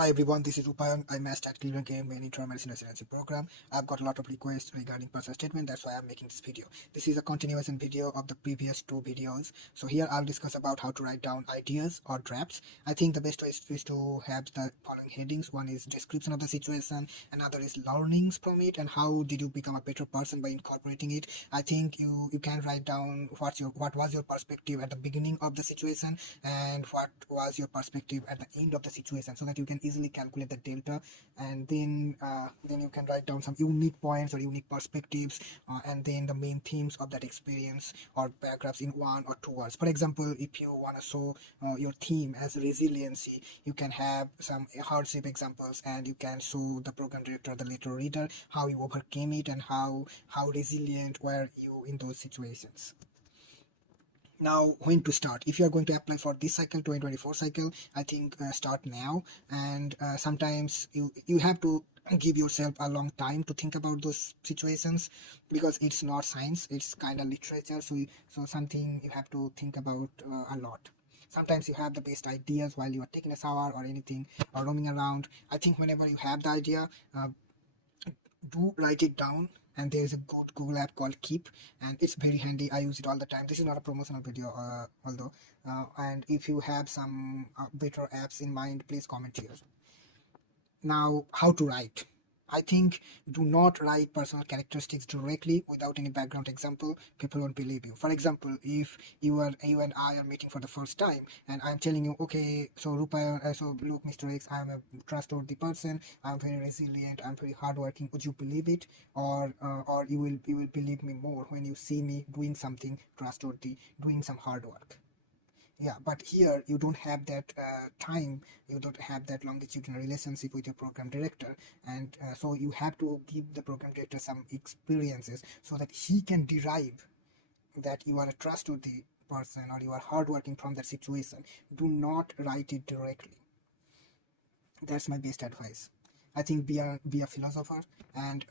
Hi everyone, this is Rupayan. I mastered at Cleveland Game in internal medicine residency program. I've got a lot of requests regarding personal statement. That's why I'm making this video. This is a continuation video of the previous two videos. So here I'll discuss about how to write down ideas or drafts. I think the best way is to have the following headings. One is description of the situation, another is learnings from it, and how did you become a better person by incorporating it. I think you can write down what was your perspective at the beginning of the situation and what was your perspective at the end of the situation, so that you can easily calculate the delta, and then you can write down some unique points or unique perspectives, and then the main themes of that experience or paragraphs in 1 or 2 words. For example, if you want to show your theme as resiliency, you can have some hardship examples, and you can show the program director, the later reader, how you overcame it and how resilient were you in those situations. Now, when to start? If you are going to apply for this cycle, 2024 cycle, I think start now. And sometimes you have to give yourself a long time to think about those situations, because it's not science, it's kind of literature. So something you have to think about a lot. Sometimes you have the best ideas while you are taking a shower or anything, or roaming around. I think whenever you have the idea, do write it down. And there is a good Google app called Keep, and it's very handy. I use it all the time. This is not a promotional video, although and if you have some better apps in mind, please comment here. Now, how to write? I think do not write personal characteristics directly without any background example. People won't believe you. For example, if you and I are meeting for the first time, and I'm telling you, okay, so Rupa, so look, Mr. X, I'm a trustworthy person. I'm very resilient. I'm very hardworking. Would you believe it, or you will believe me more when you see me doing something trustworthy, doing some hard work? Yeah, but here you don't have that time, you don't have that longitudinal relationship with your program director, and so you have to give the program director some experiences so that he can derive that you are a trustworthy person or you are hardworking from that situation. Do not write it directly. That's my best advice. I think be a philosopher, and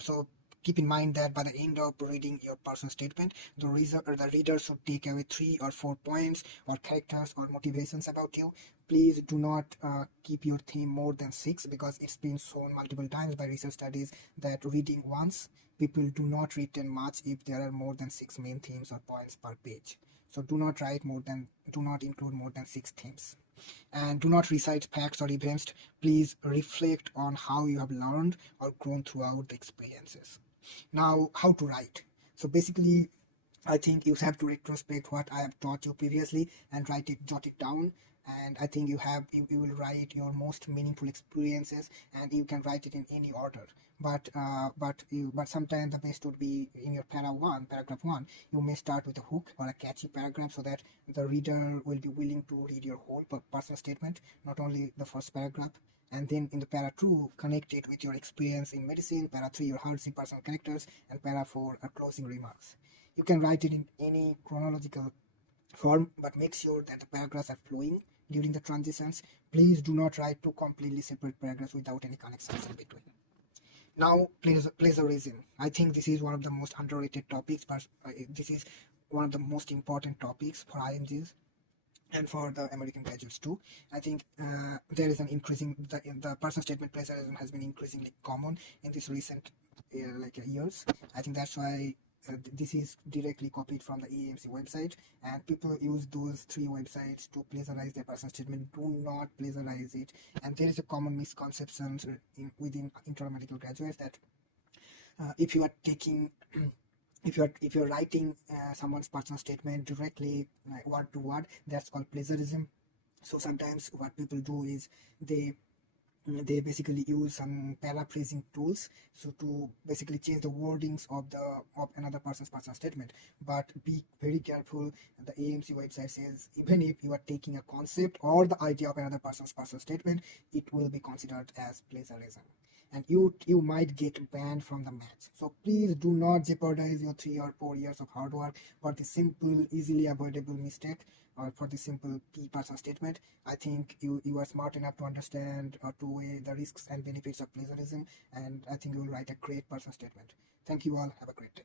so keep in mind that by the end of reading your personal statement, the reader should take away 3 or 4 points or characters or motivations about you. Please do not keep your theme more than 6, because it's been shown multiple times by research studies that reading once, people do not retain much if there are more than 6 main themes or points per page. So do not include more than 6 themes. And do not recite facts or events. Please reflect on how you have learned or grown throughout the experiences. Now, how to write? So basically, I think you have to retrospect what I have taught you previously and jot it down. And I think you will write your most meaningful experiences, and you can write it in any order. But sometimes the best would be in your paragraph 1. You may start with a hook or a catchy paragraph, so that the reader will be willing to read your whole personal statement, not only the first paragraph. And then in the para 2, connect it with your experience in medicine. Para 3, your hardship personal characters, and para 4 are closing remarks. You can write it in any chronological form, but make sure that the paragraphs are flowing during the transitions. Please do not write 2 completely separate paragraphs without any connections in between. Now, plagiarism. I think this is one of the most underrated topics, but this is one of the most important topics for IMGs and for the American graduates too. I think there is an increasing, the personal statement plagiarism has been increasingly common in this recent years. I think that's why this is directly copied from the EAMC website, and people use those 3 websites to plagiarize their personal statement. Do not plagiarize it. And there is a common misconception within internal medical graduates that if you are taking if you're writing someone's personal statement directly, like word to word, that's called plagiarism. So sometimes what people do is they basically use some paraphrasing tools, so to basically change the wordings of another person's personal statement. But be very careful. The AMC website says even if you are taking a concept or the idea of another person's personal statement, it will be considered as plagiarism, and you might get banned from the match. So please do not jeopardize your 3 or 4 years of hard work for the simple, easily avoidable mistake, or for the simple personal statement. I think you are smart enough to understand or to weigh the risks and benefits of plagiarism, and I think you will write a great personal statement. Thank you all. Have a great day.